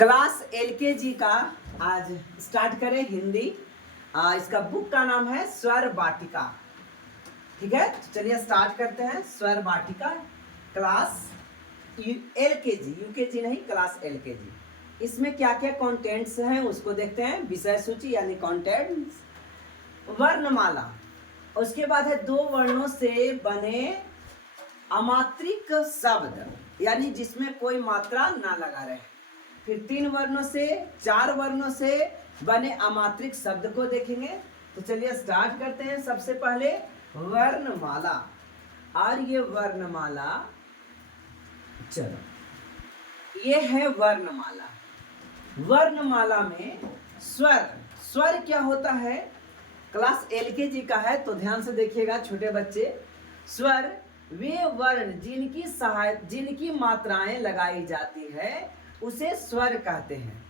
Class LKG का आज start करें हिंदी। इसका बुक का नाम है स्वर वाटिका। ठीक है, तो चलिए स्टार्ट करते हैं। स्वर वाटिका क्लास एलकेजी, यूकेजी नहीं, क्लास एलकेजी। इसमें क्या क्या कंटेंट्स हैं उसको देखते हैं। विषय सूची यानी कंटेंट्स, वर्णमाला, उसके बाद है दो वर्णों से बने अमात्रिक शब्द यानी जिसमें कोई मात्रा ना लगा रहे। फिर तीन वर्णों से चार वर्णों से बने अमात्रिक शब्द को देखेंगे। तो चलिए स्टार्ट करते हैं। सबसे पहले वर्णमाला, और ये वर्णमाला, चलो ये है वर्णमाला। वर्णमाला में स्वर, स्वर क्या होता है? क्लास एलकेजी का है तो ध्यान से देखिएगा छोटे बच्चे। स्वर वे वर्ण जिनकी मात्राएं लगाई जाती है उसे स्वर कहते हैं।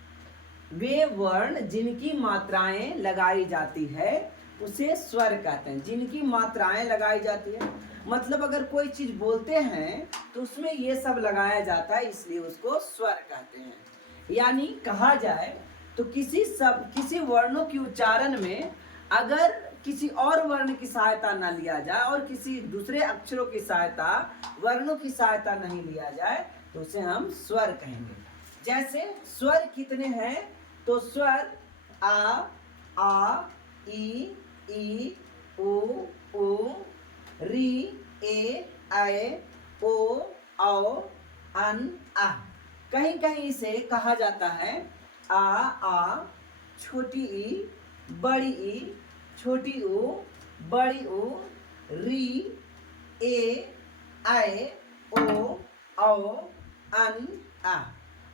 वे वर्ण जिनकी मात्राएं लगाई जाती है उसे स्वर कहते हैं। जिनकी मात्राएं लगाई जाती है मतलब अगर कोई चीज बोलते हैं तो उसमें ये सब लगाया जाता है, इसलिए उसको स्वर कहते हैं। यानी कहा जाए तो किसी वर्णों की उच्चारण में अगर किसी और वर्ण की सहायता ना लिया जाए और किसी दूसरे अक्षरों की सहायता, वर्णों की सहायता नहीं लिया जाए तो उसे हम स्वर कहेंगे। जैसे स्वर कितने हैं? तो स्वर आ, ई, उ, री, ए, ओ, अन, आ। कहीं कहीं इसे कहा जाता है आ, छोटी ई, बड़ी ई, छोटी ऊ, बड़ी ऊ, री, ए, ओ, अन, आ।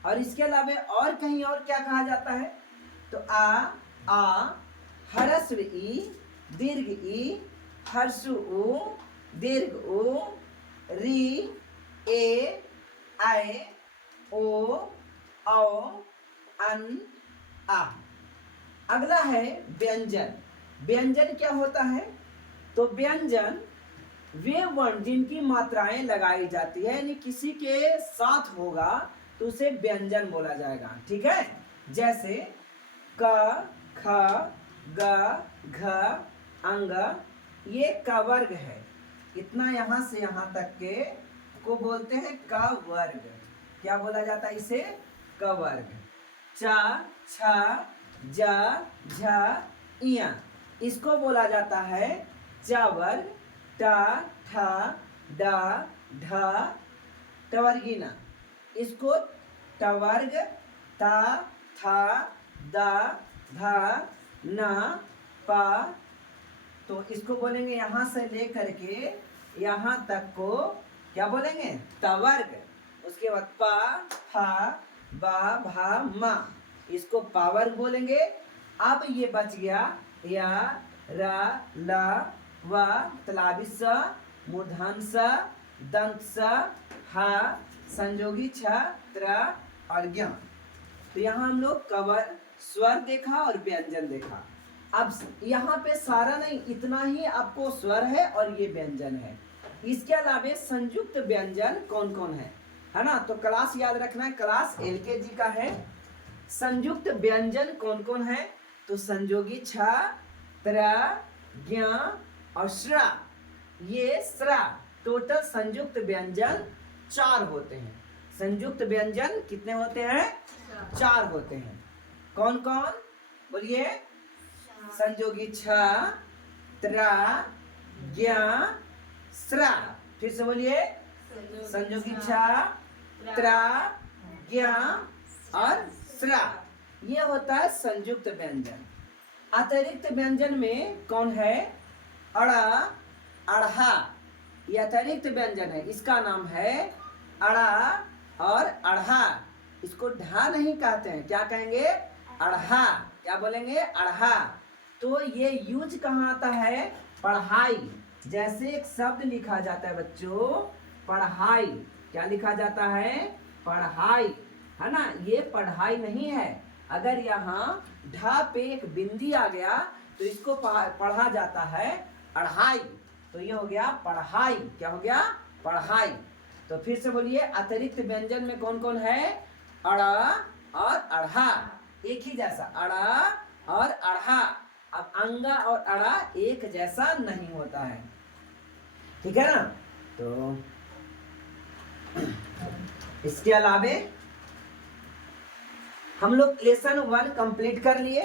और इसके अलावा और कहीं और क्या कहा जाता है? तो आ, ह्रस्व ई, दीर्घ ई, ह्रस्व उ, दीर्घ उ, री, ए, ओ, अन, आ। अगला है व्यंजन। व्यंजन क्या होता है? तो व्यंजन वे वर्ण जिनकी मात्राएं लगाई जाती है, यानी किसी के साथ होगा तो उसे व्यंजन बोला जाएगा। ठीक है, जैसे क, ख, ग, घ, अंग, ये क वर्ग है। इतना यहाँ से यहाँ तक के को बोलते हैं क वर्ग। क्या बोला जाता है इसे? क वर्ग। च, छ, ज, झ, इया, इसको बोला जाता है च वर्ग। ट, ठ, ड, ढ, टवर्गीना, इसको टवर्ग। ता, था, द, ध, न, प, तो इसको बोलेंगे यहाँ से लेकर के यहाँ तक को क्या बोलेंगे? तवर्ग। उसके बाद प, फ, ब, भ, म, इसको पावर्ग बोलेंगे। अब ये बच गया या, र, ल, व, तलाबी स, मूर्धन स, दंत स, ह, संयोगी छ, त्र और ज्ञ। तो यहाँ हम लोग कवर स्वर देखा और व्यंजन देखा। अब यहाँ पे सारा नहीं, इतना ही आपको स्वर है और ये व्यंजन है। इसके अलावा संयुक्त व्यंजन कौन कौन है ना? तो क्लास याद रखना है, क्लास एलकेजी का है। संयुक्त व्यंजन कौन कौन है? तो संयोगी छ, त्र, ज्ञ और श्रा, ये श्रा, टोटल संयुक्त व्यंजन 4 होते हैं। संयुक्त व्यंजन कितने होते हैं? 4 होते हैं। कौन कौन बोलिए? संयोगी छ, त्र, ज्ञ, श्रा। फिर से बोलिए, संयोगी छ, त्र, ज्ञ और श्रा, ये होता है संयुक्त व्यंजन। अतिरिक्त व्यंजन में कौन है? अड़ा, अढ़ा, ये अतिरिक्त व्यंजन है। इसका नाम है अड़ा और अढ़ा। इसको ढा नहीं कहते हैं, क्या कहेंगे? अढ़ा। क्या बोलेंगे? अढ़ा। तो ये यूज कहाँ आता है? पढ़ाई। जैसे एक शब्द लिखा जाता है बच्चों, पढ़ाई, क्या लिखा जाता है? पढ़ाई, है ना? ये पढ़ाई नहीं है। अगर यहाँ ढा पे एक बिंदी आ गया तो इसको पढ़ा जाता है अढ़ाई। तो ये हो गया पढ़ाई। क्या हो गया? पढ़ाई। तो फिर से बोलिए, अतिरिक्त व्यंजन में कौन कौन है? अड़ा, और अढ़ा एक ही जैसा, अड़ा और अढ़ा। अब अंगा और अड़ा एक जैसा नहीं होता है, ठीक है ना। तो इसके अलावे हम लोग लेसन 1 कंप्लीट कर लिए।